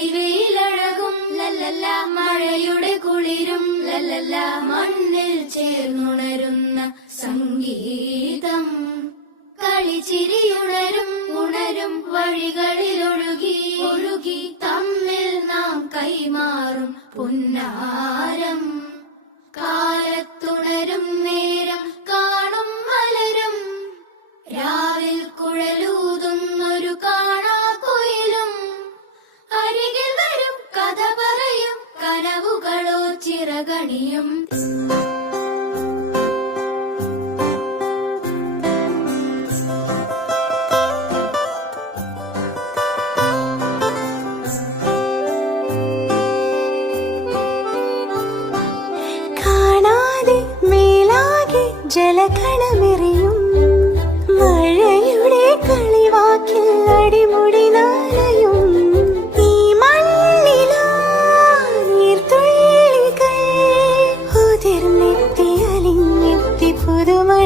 പൊടിവെയിലഴകും ലല്ലല്ല, മഴയുടെ കുളിരും ലല്ലല്ല, മണ്ണിൽ ചേർന്നുണരുന്ന സംഗീതം. കളിച്ചിരിയുണരും ഉണരും വഴികളിലൊഴുകി ഒഴുകി തമ്മിൽ നാം കൈമാറും പുന്നാരം. കാലത്തുണരും നേരം കാണും മലരും, രാവിൽ കുഴലൂതുന്നൊരു കാണാക്കുയിലും. അരികിൽ വരും കഥ പറയും കനവുകളോ ചിറകണിയും. ജലകണമെറിയും മഴയുടെ കളിവാക്കിൽ അടിമുടി നാലയും. ഈ മണ്ണിലാ നീർത്തുള്ളികൾ ഉതിർന്നെത്തി അലിഞ്ഞെത്തി പുതുമ